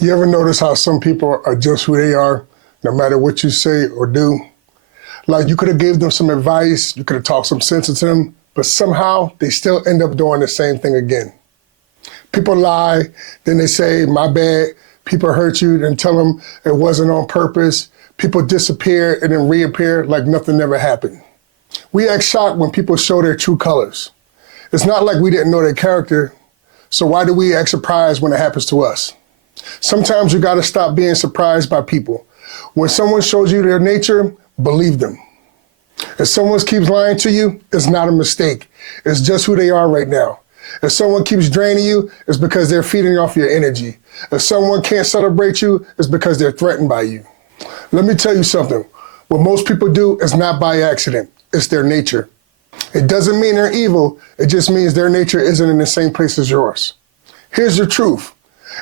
You ever notice how some people are just who they are, no matter what you say or do? Like you could have gave them some advice, you could have talked some sense into them, but somehow they still end up doing the same thing again. People lie, then they say, my bad. People hurt you, then tell them it wasn't on purpose. People disappear and then reappear like nothing ever happened. We act shocked when people show their true colors. It's not like we didn't know their character, so why do we act surprised when it happens to us? Sometimes you gotta stop being surprised by people. When someone shows you their nature, believe them. If someone keeps lying to you, it's not a mistake. It's just who they are right now. If someone keeps draining you, it's because they're feeding off your energy. If someone can't celebrate you, it's because they're threatened by you. Let me tell you something. What most people do is not by accident. It's their nature. It doesn't mean they're evil. It just means their nature isn't in the same place as yours. Here's the truth.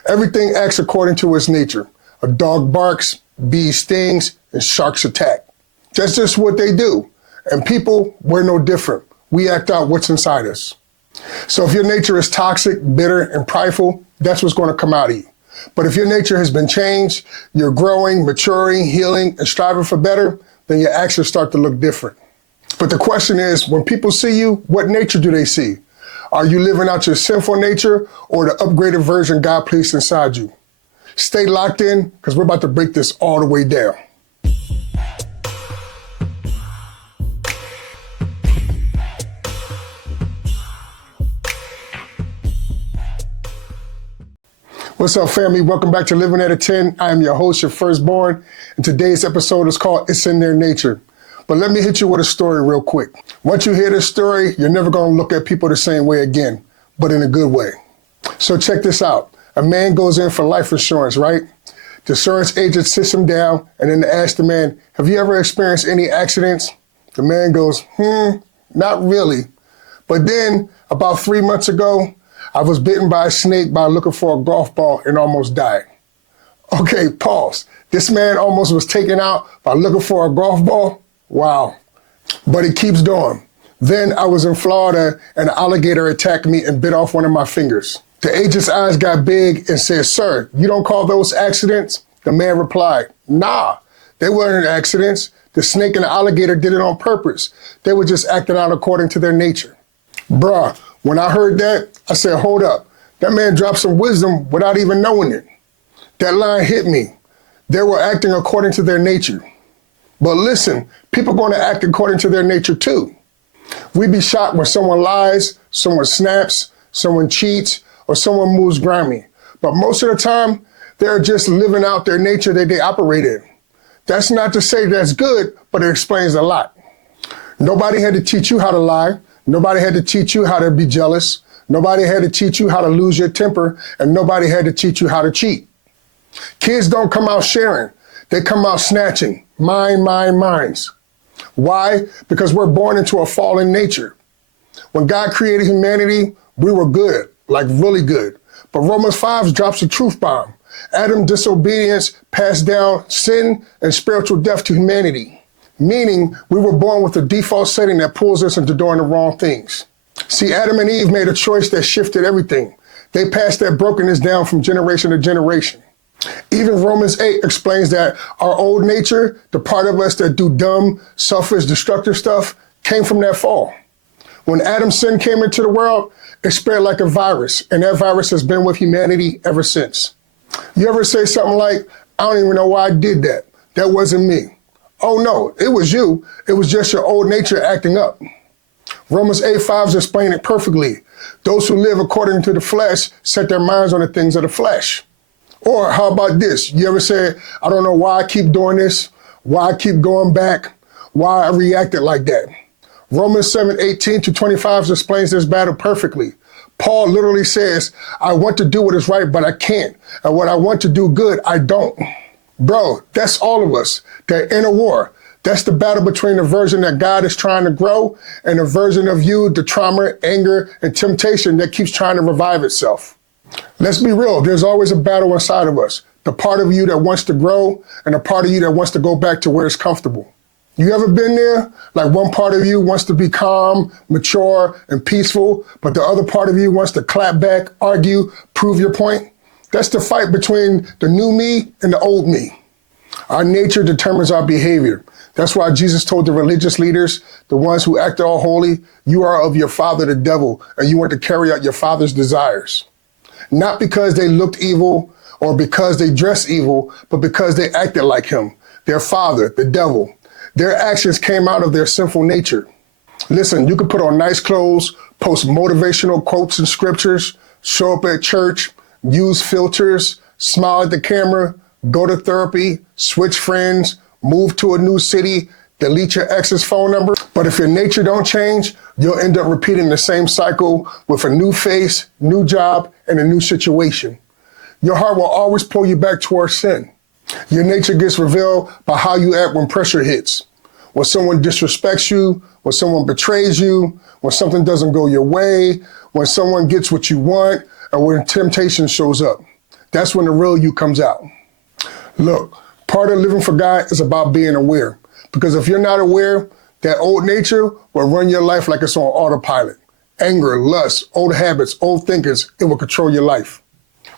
Everything acts according to its nature. A dog barks, bee stings, and sharks attack. That's just what they do. And people, we're no different. We act out what's inside us. So if your nature is toxic, bitter, and prideful, that's what's going to come out of you. But if your nature has been changed, you're growing, maturing, healing, and striving for better, then your actions start to look different. But the question is, when people see you, what nature do they see? Are you living out your sinful nature or the upgraded version God placed inside you? Stay locked in, because we're about to break this all the way down. What's up, family? Welcome back to Living at a 10. I am your host, YaFirstBorn, and today's episode is called It's in Their Nature. But let me hit you with a story real quick. Once you hear this story, you're never going to look at people the same way again, but in a good way. So check this out. A man goes in for life insurance, right? The insurance agent sits him down and then asks the man, have you ever experienced any accidents? The man goes, not really. But then about 3 months ago, I was bitten by a snake while looking for a golf ball and almost died. Okay, pause. This man almost was taken out by looking for a golf ball? Wow. But he keeps going. Then I was in Florida and an alligator attacked me and bit off one of my fingers. The agent's eyes got big and said, sir, you don't call those accidents? The man replied, nah, they weren't accidents. The snake and the alligator did it on purpose. They were just acting out according to their nature. Bruh, when I heard that, I said, hold up. That man dropped some wisdom without even knowing it. That line hit me. They were acting according to their nature. But listen, people are going to act according to their nature too. We'd be shocked when someone lies, someone snaps, someone cheats, or someone moves grimy. But most of the time, they're just living out their nature that they operate in. That's not to say that's good, but it explains a lot. Nobody had to teach you how to lie. Nobody had to teach you how to be jealous. Nobody had to teach you how to lose your temper, and nobody had to teach you how to cheat. Kids don't come out sharing. They come out snatching. Mines. Why? Because we're born into a fallen nature. When God created humanity, we were good, like really good. But Romans 5 drops a truth bomb. Adam's disobedience passed down sin and spiritual death to humanity. Meaning, we were born with a default setting that pulls us into doing the wrong things. See, Adam and Eve made a choice that shifted everything. They passed that brokenness down from generation to generation. Even Romans 8 explains that our old nature, the part of us that do dumb, selfish, destructive stuff, came from that fall. When Adam's sin came into the world, it spread like a virus, and that virus has been with humanity ever since. You ever say something like, I don't even know why I did that. That wasn't me. Oh no, it was you. It was just your old nature acting up. Romans 8:5 explain it perfectly. Those who live according to the flesh set their minds on the things of the flesh. Or how about this? You ever say, I don't know why I keep doing this, why I keep going back, why I reacted like that. Romans 7:18-25 explains this battle perfectly. Paul literally says, I want to do what is right, but I can't. And what I want to do good, I don't. Bro, that's all of us. That inner war. That's the battle between the version that God is trying to grow and the version of you, the trauma, anger, and temptation that keeps trying to revive itself. Let's be real. There's always a battle inside of us. The part of you that wants to grow and the part of you that wants to go back to where it's comfortable. You ever been there? Like one part of you wants to be calm, mature, and peaceful, but the other part of you wants to clap back, argue, prove your point? That's the fight between the new me and the old me. Our nature determines our behavior. That's why Jesus told the religious leaders, the ones who acted all holy, you are of your father, the devil, and you want to carry out your father's desires. Not because they looked evil or because they dressed evil, but because they acted like him, their father, the devil. Their actions came out of their sinful nature. Listen, you can put on nice clothes, post motivational quotes and scriptures, show up at church, use filters, smile at the camera, go to therapy, switch friends, move to a new city, delete your ex's phone number. But if your nature don't change, you'll end up repeating the same cycle with a new face, new job, and a new situation. Your heart will always pull you back towards sin. Your nature gets revealed by how you act when pressure hits. When someone disrespects you, when someone betrays you, when something doesn't go your way, when someone gets what you want, or when temptation shows up. That's when the real you comes out. Look, part of living for God is about being aware. Because if you're not aware, that old nature will run your life like it's on autopilot. Anger, lust, old habits, old thinkings, it will control your life.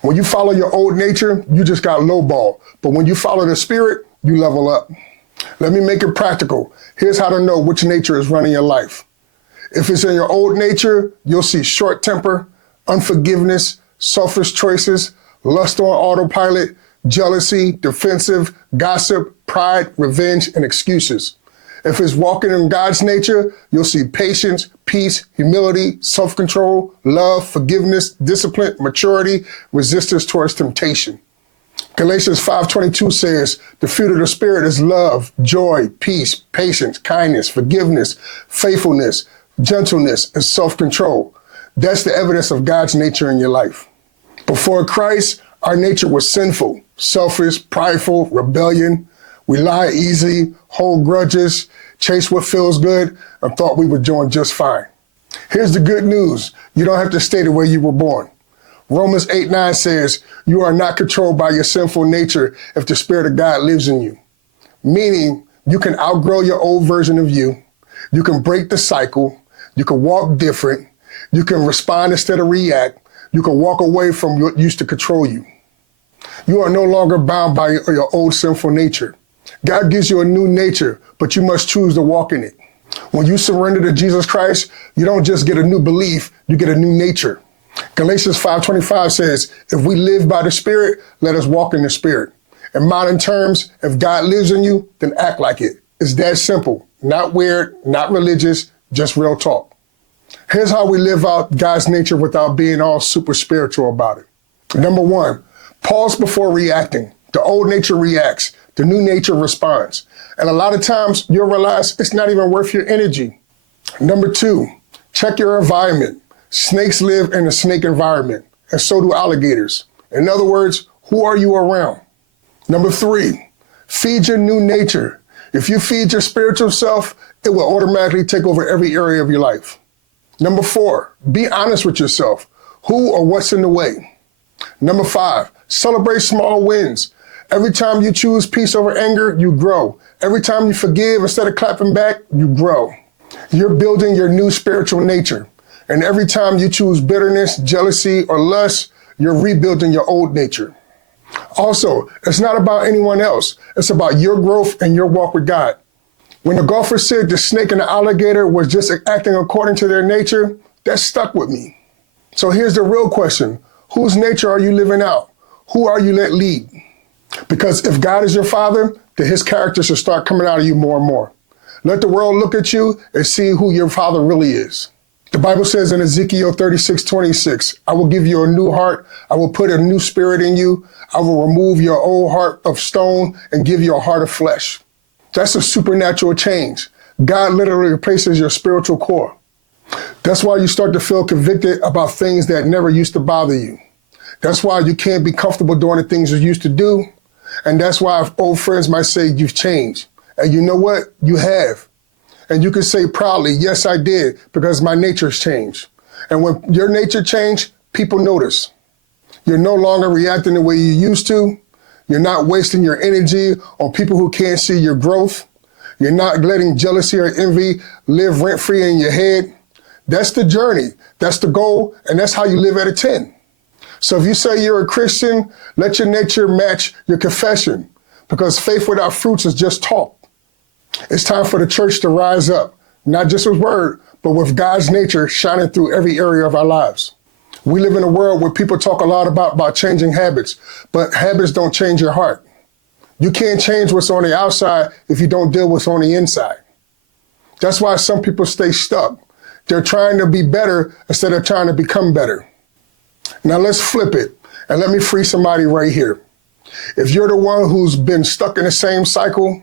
When you follow your old nature, you just got lowball. But when you follow the Spirit, you level up. Let me make it practical. Here's how to know which nature is running your life. If it's in your old nature, you'll see short temper, unforgiveness, selfish choices, lust on autopilot, jealousy, defensive, gossip, pride, revenge, and excuses. If it's walking in God's nature, you'll see patience, peace, humility, self-control, love, forgiveness, discipline, maturity, resistance towards temptation. Galatians 5:22 says, the fruit of the Spirit is love, joy, peace, patience, kindness, forgiveness, faithfulness, gentleness, and self-control. That's the evidence of God's nature in your life. Before Christ, our nature was sinful, selfish, prideful, rebellion. We lie easy, hold grudges, chase what feels good, and thought we were doing just fine. Here's the good news. You don't have to stay the way you were born. Romans 8:9 says, you are not controlled by your sinful nature if the Spirit of God lives in you. Meaning, you can outgrow your old version of you. You can break the cycle. You can walk different. You can respond instead of react. You can walk away from what used to control you. You are no longer bound by your old sinful nature. God gives you a new nature, but you must choose to walk in it. When you surrender to Jesus Christ, you don't just get a new belief, you get a new nature. Galatians 5:25 says, if we live by the Spirit, let us walk in the Spirit. In modern terms, if God lives in you, then act like it. It's that simple. Not weird, not religious, just real talk. Here's how we live out God's nature without being all super spiritual about it. Number one, pause before reacting. The old nature reacts. The new nature responds. And a lot of times you'll realize it's not even worth your energy. Number two, check your environment. Snakes live in a snake environment, and so do alligators. In other words, who are you around? Number three, feed your new nature. If you feed your spiritual self, it will automatically take over every area of your life. Number four, be honest with yourself. Who or what's in the way? Number five, celebrate small wins. Every time you choose peace over anger, you grow. Every time you forgive instead of clapping back, you grow. You're building your new spiritual nature. And every time you choose bitterness, jealousy, or lust, you're rebuilding your old nature. Also, it's not about anyone else. It's about your growth and your walk with God. When the golfer said the snake and the alligator was just acting according to their nature, that stuck with me. So here's the real question. Whose nature are you living out? Who are you let lead? Because if God is your father, then his character should start coming out of you more and more. Let the world look at you and see who your father really is. The Bible says in Ezekiel 36:26, I will give you a new heart. I will put a new spirit in you. I will remove your old heart of stone and give you a heart of flesh. That's a supernatural change. God literally replaces your spiritual core. That's why you start to feel convicted about things that never used to bother you. That's why you can't be comfortable doing the things you used to do. And that's why old friends might say you've changed. And you know what? You have. And you can say proudly, yes, I did, because my nature's changed. And when your nature changed, people notice. You're no longer reacting the way you used to. You're not wasting your energy on people who can't see your growth. You're not letting jealousy or envy live rent-free in your head. That's the journey. That's the goal. And that's how you live at a 10. So if you say you're a Christian, let your nature match your confession, because faith without fruits is just talk. It's time for the church to rise up, not just with word, but with God's nature shining through every area of our lives. We live in a world where people talk a lot about changing habits, but habits don't change your heart. You can't change what's on the outside if you don't deal with what's on the inside. That's why some people stay stuck. They're trying to be better instead of trying to become better. Now let's flip it and let me free somebody right here. If you're the one who's been stuck in the same cycle,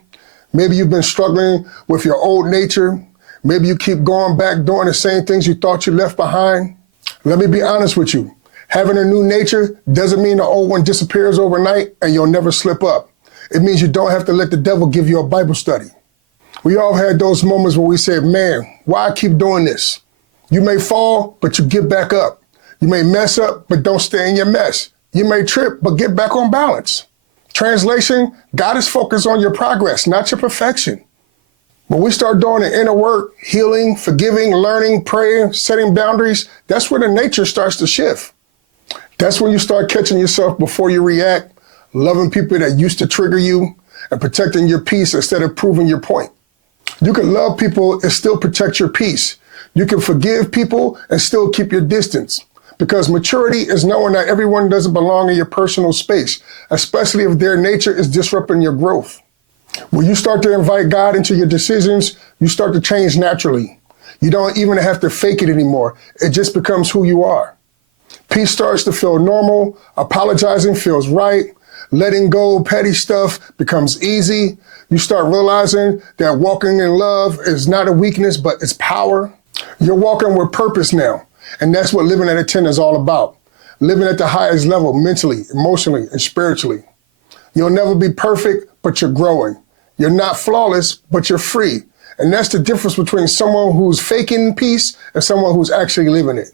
maybe you've been struggling with your old nature, maybe you keep going back doing the same things you thought you left behind. Let me be honest with you. Having a new nature doesn't mean the old one disappears overnight and you'll never slip up. It means you don't have to let the devil give you a Bible study. We all had those moments where we said, man, why I keep doing this? You may fall, but you get back up. You may mess up, but don't stay in your mess. You may trip, but get back on balance. Translation, God is focused on your progress, not your perfection. When we start doing the inner work, healing, forgiving, learning, praying, setting boundaries, that's where the nature starts to shift. That's when you start catching yourself before you react, loving people that used to trigger you, and protecting your peace instead of proving your point. You can love people and still protect your peace. You can forgive people and still keep your distance. Because maturity is knowing that everyone doesn't belong in your personal space, especially if their nature is disrupting your growth. When you start to invite God into your decisions, you start to change naturally. You don't even have to fake it anymore. It just becomes who you are. Peace starts to feel normal. Apologizing feels right. Letting go of petty stuff becomes easy. You start realizing that walking in love is not a weakness, but it's power. You're walking with purpose now. And that's what living at a 10 is all about. Living at the highest level, mentally, emotionally, and spiritually. You'll never be perfect, but you're growing. You're not flawless, but you're free. And that's the difference between someone who's faking peace and someone who's actually living it.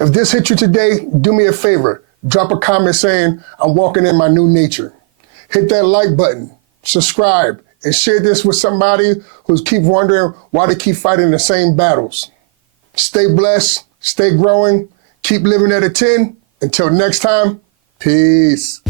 If this hit you today, do me a favor. Drop a comment saying, I'm walking in my new nature. Hit that like button, subscribe, and share this with somebody who's keep wondering why they keep fighting the same battles. Stay blessed, stay growing, keep living at a 10. Until next time, peace.